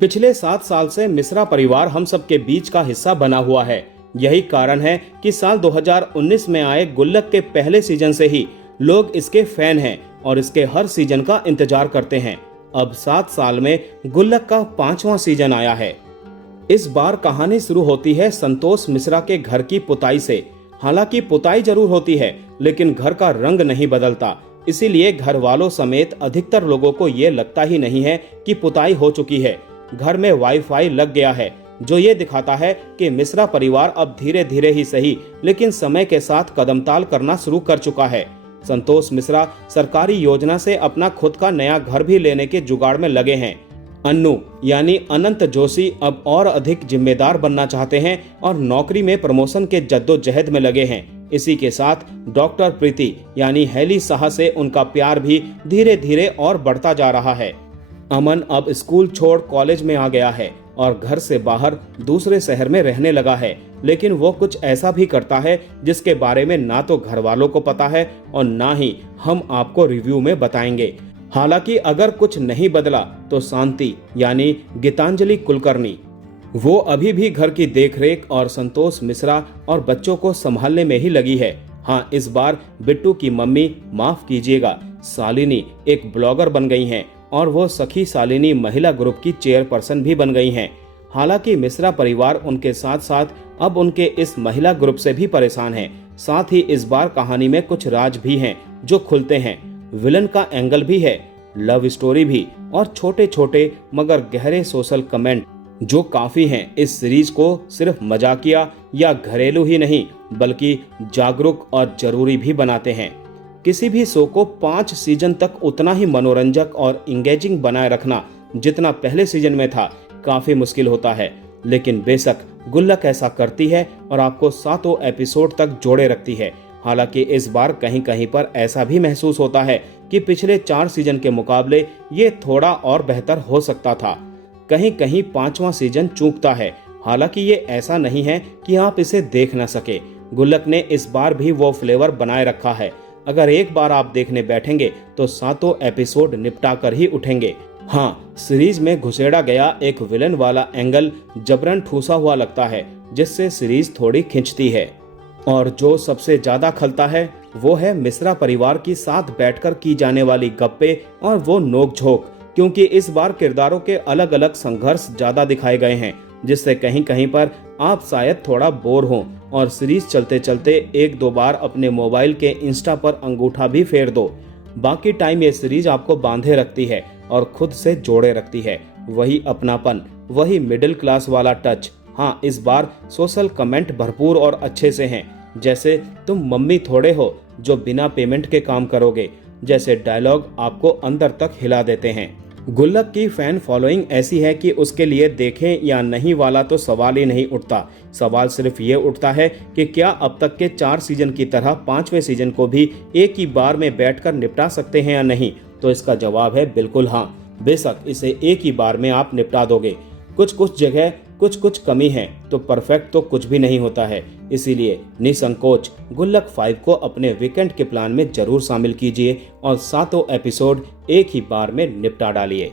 पिछले 7 साल से मिश्रा परिवार हम सबके बीच का हिस्सा बना हुआ है। यही कारण है कि साल 2019 में आए गुल्लक के पहले सीजन से ही लोग इसके फैन हैं और इसके हर सीजन का इंतजार करते हैं। अब 7 साल में गुल्लक का 5वां सीजन आया है। इस बार कहानी शुरू होती है संतोष मिश्रा के घर की पुताई से। हालांकि पुताई जरूर होती है, लेकिन घर का रंग नहीं बदलता। इसीलिए घर वालों समेत अधिकतर लोगों को ये लगता ही नहीं है कि पुताई हो चुकी है। घर में वाईफाई लग गया है, जो ये दिखाता है कि मिश्रा परिवार अब धीरे धीरे ही सही, लेकिन समय के साथ कदमताल करना शुरू कर चुका है। संतोष मिश्रा सरकारी योजना से अपना खुद का नया घर भी लेने के जुगाड़ में लगे हैं। अन्नू यानी अनंत जोशी अब और अधिक जिम्मेदार बनना चाहते हैं और नौकरी में प्रमोशन के जद्दोजहद में लगे हैं। इसी के साथ डॉक्टर प्रीति यानी हैली शाह से उनका प्यार भी धीरे धीरे और बढ़ता जा रहा है। अमन अब स्कूल छोड़ कॉलेज में आ गया है और घर से बाहर दूसरे शहर में रहने लगा है, लेकिन वो कुछ ऐसा भी करता है जिसके बारे में ना तो घर वालों को पता है और ना ही हम आपको रिव्यू में बताएंगे। हालांकि अगर कुछ नहीं बदला तो शांति यानी गीतांजलि कुलकर्णी वो अभी भी घर की देखरेख और संतोष मिश्रा और बच्चों को संभालने में ही लगी है। हाँ, इस बार बिट्टू की मम्मी, माफ कीजिएगा, शालिनी एक ब्लॉगर बन गई हैं और वो सखी शालिनी महिला ग्रुप की चेयरपर्सन भी बन गई हैं। हालांकि मिश्रा परिवार उनके साथ साथ अब उनके इस महिला ग्रुप से भी परेशान है। साथ ही इस बार कहानी में कुछ राज भी हैं जो खुलते हैं। विलन का एंगल भी है, लव स्टोरी भी और छोटे छोटे मगर गहरे सोशल कमेंट जो काफी हैं इस सीरीज को सिर्फ मजाकिया या घरेलू ही नहीं बल्कि जागरूक और जरूरी भी बनाते हैं। किसी भी शो को 5 सीजन तक उतना ही मनोरंजक और इंगेजिंग बनाए रखना जितना पहले सीजन में था काफी मुश्किल होता है, लेकिन बेशक गुल्लक ऐसा करती है और आपको 7 एपिसोड तक जोड़े रखती है। हालांकि इस बार कहीं कहीं पर ऐसा भी महसूस होता है कि पिछले 4 सीजन के मुकाबले ये थोड़ा और बेहतर हो सकता था। कहीं कहीं 5वां सीजन चूकता है। हालांकि ये ऐसा नहीं है कि आप इसे देख न सके। गुल्लक ने इस बार भी वो फ्लेवर बनाए रखा है। अगर एक बार आप देखने बैठेंगे तो 7 एपिसोड निपटा कर ही उठेंगे। हाँ, सीरीज में घुसेड़ा गया एक विलन वाला एंगल जबरन ठूसा हुआ लगता है, जिससे सीरीज थोड़ी खिंचती है। और जो सबसे ज्यादा खलता है वो है मिश्रा परिवार की साथ बैठकर की जाने वाली गप्पे और वो नोक-झोंक, क्योंकि इस बार किरदारों के अलग अलग संघर्ष ज्यादा दिखाए गए हैं, जिससे कहीं कहीं पर आप शायद थोड़ा बोर हों और सीरीज चलते चलते 1-2 बार अपने मोबाइल के इंस्टा पर अंगूठा भी फेर दो। बाकी टाइम ये सीरीज आपको बांधे रखती है और खुद से जोड़े रखती है। वही अपनापन, वही मिडिल क्लास वाला टच। हाँ, इस बार सोशल कमेंट भरपूर और अच्छे से हैं, जैसे तुम मम्मी थोड़े हो जो बिना पेमेंट के काम करोगे जैसे डायलॉग आपको अंदर तक हिला देते हैं। गुल्लक की फैन फॉलोइंग ऐसी है कि उसके लिए देखें या नहीं वाला तो सवाल ही नहीं उठता। सवाल सिर्फ ये उठता है कि क्या अब तक के 4 सीजन की तरह 5वें सीजन को भी एक ही बार में बैठकर निपटा सकते हैं या नहीं। तो इसका जवाब है बिल्कुल हाँ। बेशक इसे एक ही बार में आप निपटा दोगे। कुछ जगह कुछ कमी है तो परफेक्ट तो कुछ भी नहीं होता है। इसीलिए निसंकोच गुल्लक 5 को अपने वीकेंड के प्लान में जरूर शामिल कीजिए और 7 एपिसोड एक ही बार में निपटा डालिए।